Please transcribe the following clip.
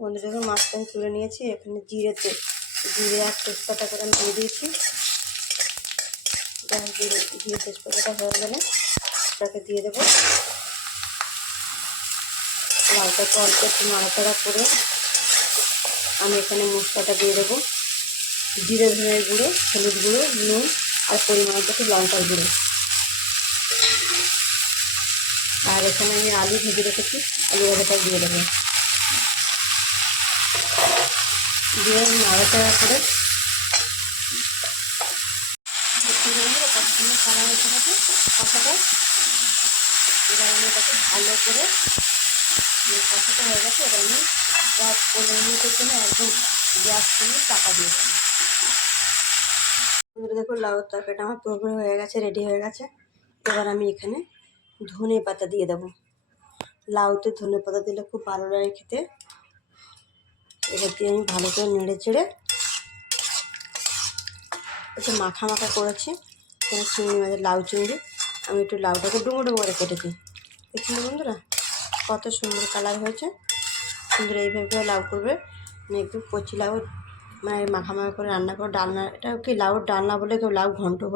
বন্ধু দেখুন মাছটা আমি তুলে নিয়েছি। এখানে জিরে আর তেজপাতা করে আমি দিয়ে দিয়েছি। জিরে তেজপাতাটা হয়ে গেলে ওটাকে দিয়ে দেবো। লাউটাকে অল্প একটু নাড়াচাড়া করে আমি এখানে মশলাটা দিয়ে দেবো। জিরে ধনের গুঁড়ো, হলুদ গুঁড়ো, নুন আর পরিমাণ মতো লঙ্কার গুঁড়ো। আর এখানে আমি আলু ভেজে রেখেছি, আলু ভাজাটা দিয়ে দেবো। দিয়ে নাড়াচাড়া করে কত সুন্দর কালার হয়েছে গেছে কষাটা। এবার আমি এটাকে ভালো করে কষাটা হয়ে গেছে। এবার আমি 15 মিনিটের জন্য একদম গ্যাস কমিয়ে চাপা দিয়ে দেবো। দেখো লাউ তরকারিটা আমার পুরোপুরি হয়ে গেছে, রেডি হয়ে গেছে। এবার আমি এখানে ধনে পাতা দিয়ে দেবো। লাউতে ধনে পাতা দিলে খুব ভালো লাগে খেতে। এবার দিয়ে আমি ভালো করে নেড়ে চেড়ে একটু মাখা মাখা করেছি। এখানে চিংড়ি মাছের লাউ চিংড়ি আমি একটু লাউটাকে ডুমো ডুমো করে কেটেছি। দেখুন বন্ধুরা কত সুন্দর কালার হয়েছে। সুন্দর এইভাবে করে লাউ করবে, মানে একটু কচি লাউ, মানে মাখা মাখা করে রান্না করে। ডালনা, এটা কি লাউর ডালনা বলে, কেউ লাউ ঘন্ট বলে।